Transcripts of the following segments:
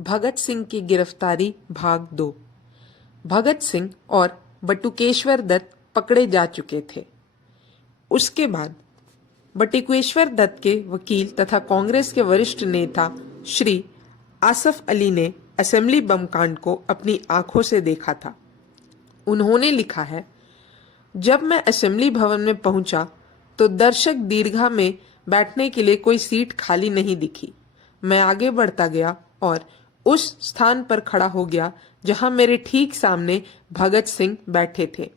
भगत सिंह की गिरफ्तारी भाग 2। भगत सिंह और बटुकेश्वर दत्त पकड़े जा चुके थे। उसके बाद बटुकेश्वर दत्त के वकील तथा कांग्रेस के वरिष्ठ नेता श्री आसफ अली ने असेंबली बम कांड को अपनी आंखों से देखा था। उन्होंने लिखा है, जब मैं असेंबली भवन में पहुंचा तो दर्शक दीर्घा में बैठने के लिए कोई सीट खाली नहीं दिखी। मैं आगे बढ़ता गया और उस स्थान पर खड़ा हो गया जहां मेरे ठीक सामने भगत सिंह बैठे थे।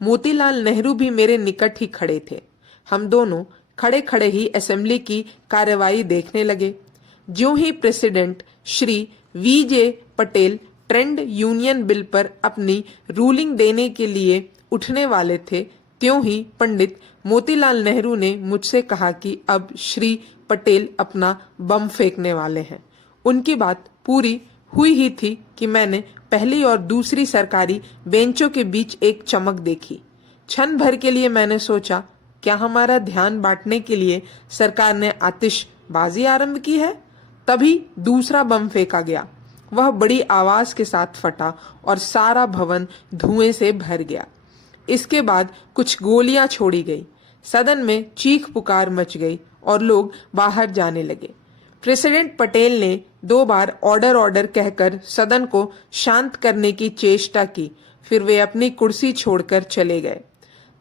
मोतीलाल नेहरू भी मेरे निकट ही खड़े थे। हम दोनों खड़े खड़े ही असेंबली की कार्यवाही देखने लगे। ज्यों ही प्रेसिडेंट श्री वीजे पटेल ट्रेड यूनियन बिल पर अपनी रूलिंग देने के लिए उठने वाले थे, त्यों ही पंडित मोतीलाल नेहरू ने मुझसे कहा कि अब श्री पटेल अपना बम फेंकने वाले हैं। उनकी बात पूरी हुई ही थी कि मैंने पहली और दूसरी सरकारी बेंचों के बीच एक चमक देखी। क्षण भर के लिए मैंने सोचा, क्या हमारा ध्यान बांटने के लिए सरकार ने आतिशबाजी आरंभ की है? तभी दूसरा बम फेंका गया। वह बड़ी आवाज के साथ फटा और सारा भवन धुएं से भर गया। इसके बाद कुछ गोलियां छोड़ी गई। सदन में चीख पुकार मच गई और लोग बाहर जाने लगे। प्रेसिडेंट पटेल ने 2 बार ऑर्डर कहकर सदन को शांत करने की चेष्टा की, फिर वे अपनी कुर्सी छोड़कर चले गए।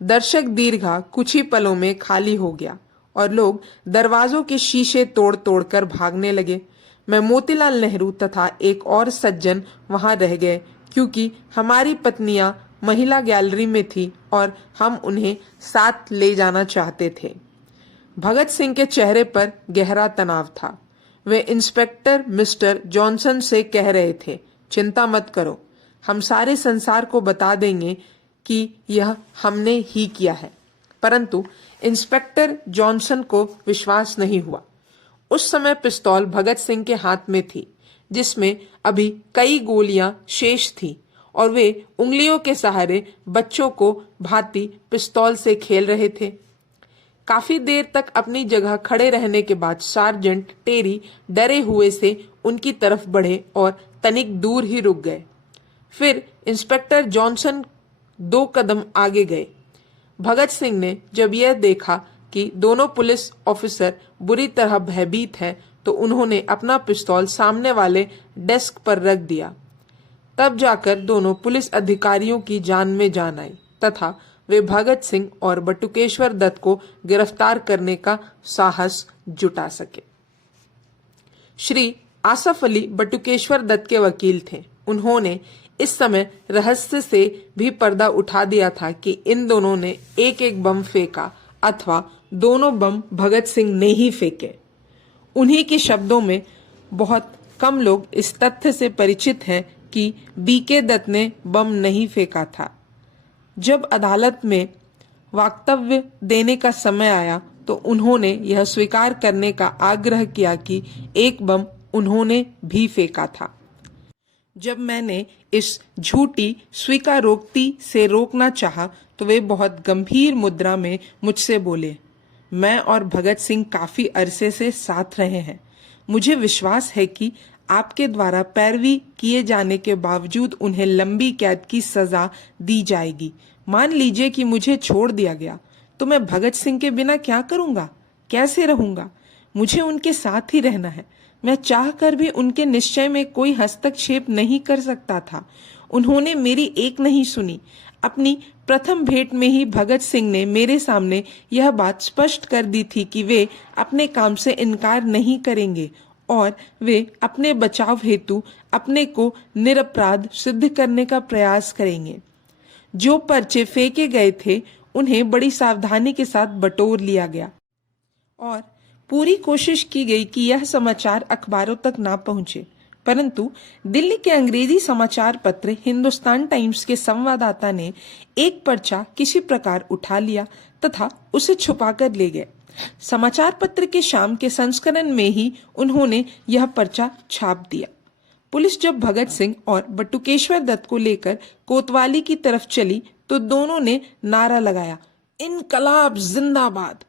दर्शक दीर्घा कुछ ही पलों में खाली हो गया और लोग दरवाजों के शीशे तोड़ तोड़कर भागने लगे। मैं मोतीलाल नेहरू तथा एक और सज्जन वहां रह गए, क्योंकि हमारी पत्नियां महिला गैलरी में थी और हम उन्हें साथ ले जाना चाहते थे। भगत सिंह के चेहरे पर गहरा तनाव था। वे इंस्पेक्टर मिस्टर जॉनसन से कह रहे थे, चिंता मत करो, हम सारे संसार को बता देंगे कि यह हमने ही किया है। परंतु इंस्पेक्टर जॉनसन को विश्वास नहीं हुआ। उस समय पिस्तौल भगत सिंह के हाथ में थी, जिसमें अभी कई गोलियां शेष थीं, और वे उंगलियों के सहारे बच्चों को भांति पिस्तौल से खेल रहे थे। काफी देर तक अपनी जगह खड़े रहने के बाद सार्जेंट टेरी डरे हुए से उनकी तरफ बढ़े और तनिक दूर ही रुक गए। फिर इंस्पेक्टर जॉनसन 2 कदम आगे गए। भगत सिंह ने जब यह देखा कि दोनों पुलिस ऑफिसर बुरी तरह भयभीत हैं, तो उन्होंने अपना पिस्तौल सामने वाले डेस्क पर रख दिया। तब जाकर दोनों पुलिस अधिकारियों की जान में जान आई तथा वे भगत सिंह और बटुकेश्वर दत्त को गिरफ्तार करने का साहस जुटा सके। श्री आसफ अली बटुकेश्वर दत्त के वकील थे। उन्होंने इस समय रहस्य से भी पर्दा उठा दिया था कि इन दोनों ने एक एक बम फेंका अथवा दोनों बम भगत सिंह ने ही फेंके। उन्हीं के शब्दों में बहुत कम लोग इस तथ्य से परिचित हैं कि बीके दत्त ने बम नहीं फेंका था। जब अदालत में वक्तव्य देने का समय आया तो उन्होंने यह स्वीकार करने का आग्रह किया कि एक बम उन्होंने भी फेंका था। जब मैंने इस झूठी स्वीकारोक्ति से रोकना चाहा तो वे बहुत गंभीर मुद्रा में मुझसे बोले, मैं और भगत सिंह काफी अरसे से साथ रहे हैं। मुझे विश्वास है कि आपके द्वारा पैरवी किए जाने के बावजूद उन्हें लंबी कैद की सजा दी जाएगी। मान लीजिए कि मुझे छोड़ दिया गया तो मैं भगत सिंह के बिना क्या करूंगा, कैसे रहूंगा? मुझे उनके साथ ही रहना है। मैं चाहकर भी उनके निश्चय में कोई हस्तक्षेप नहीं कर सकता था। उन्होंने मेरी एक नहीं सुनी। अपनी प्रथम भेंट में ही भगत सिंह ने मेरे सामने यह बात स्पष्ट कर दी थी कि वे अपने काम से इनकार नहीं करेंगे और वे अपने बचाव हेतु अपने को निरपराध सिद्ध करने का प्रयास करेंगे। जो पर्चे फेंके गए थे उन्हें बड़ी सावधानी के साथ बटोर लिया गया और पूरी कोशिश की गई कि यह समाचार अखबारों तक ना पहुंचे। परंतु दिल्ली के अंग्रेजी समाचार पत्र हिंदुस्तान टाइम्स के संवाददाता ने एक पर्चा किसी प्रकार उठा लिया तथा उसे छुपाकर ले गए। समाचार पत्र के शाम के संस्करण में ही उन्होंने यह पर्चा छाप दिया। पुलिस जब भगत सिंह और बटुकेश्वर दत्त को लेकर कोतवाली की तरफ चली तो दोनों ने नारा लगाया, इनकलाब जिंदाबाद।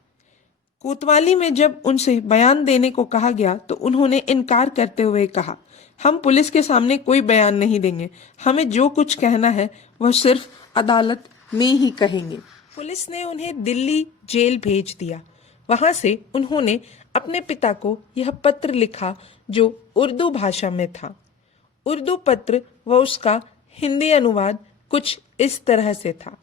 कोतवाली में जब उनसे बयान देने को कहा गया तो उन्होंने इनकार करते हुए कहा, हम पुलिस के सामने कोई बयान नहीं देंगे, हमें जो कुछ कहना है वह सिर्फ अदालत में ही कहेंगे। पुलिस ने उन्हें दिल्ली जेल भेज दिया। वहां से उन्होंने अपने पिता को यह पत्र लिखा जो उर्दू भाषा में था। उर्दू पत्र व उसका हिंदी अनुवाद कुछ इस तरह से था।